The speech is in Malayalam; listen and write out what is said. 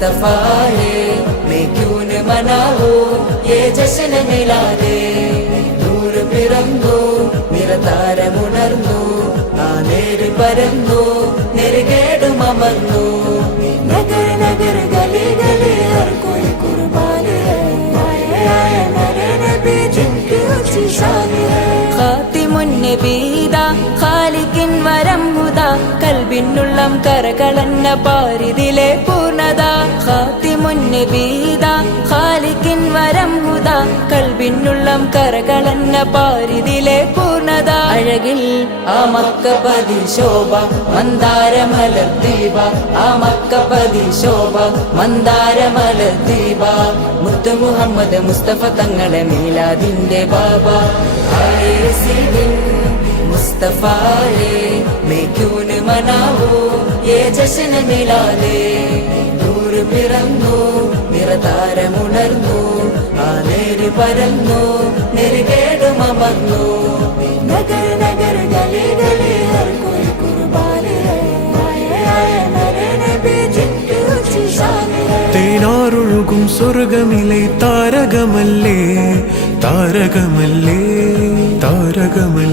मुस्तफा है, मैं क्यों न मनाऊं ये जश्न मिलादे. നൂർ പിറന്നു നിറതാരമുണർന്നു, ആ നേര് പരന്നു നെരുകേടുമർന്നു. നഗർ നഗർ ഗലി ഗലി ഹർ കോയി കുർബാനി ഹൈ, ആയ മേരെ നബി ജിൻകി ഊंची शान है. ഖാതിമുൻ നബീദാ ഖാലിഖിൻ വരം ഹുദാ, കൽബിനുള്ളം കരകളന്ന പാരിതിലെ പൂർണ്ണത. ഖാതിമുൻ നബീദാ ഖാലിഖിൻ വരം ഹുദാ, കൽബിനുള്ളം കരകളന്ന പാരിതിലെ പൂർണ്ണത. അഴകിൽ ആ മക്കപതി ശോഭ മന്ദാരമലർ ദീപ, ആ മക്കപതി ശോഭ മന്ദാരമലർ ദീപ. മുത്ത് മുഹമ്മദ് മുസ്തഫ തങ്ങളെ മീലാദിന്റെ ബാബ. मुस्तफा है, मैं क्यों न मनाऊं ये जश्न मिलादे. നൂർ പിറന്നു നിറതാരമുണർന്നു, ആ നേര് പരന്നു നെരുകേടുമർന്നു. നഗർ നഗർ ഗലി ഗലി ഹർ കോയി കുർബാനി ഹൈ, ആയ മേരെ നബി ജിൻകി ഊंची शान है. തേനാറൊഴുകും സ്വർഗമിലെ താരകമല്ലേ താരകമല്ലേ താരകമല്ലേ.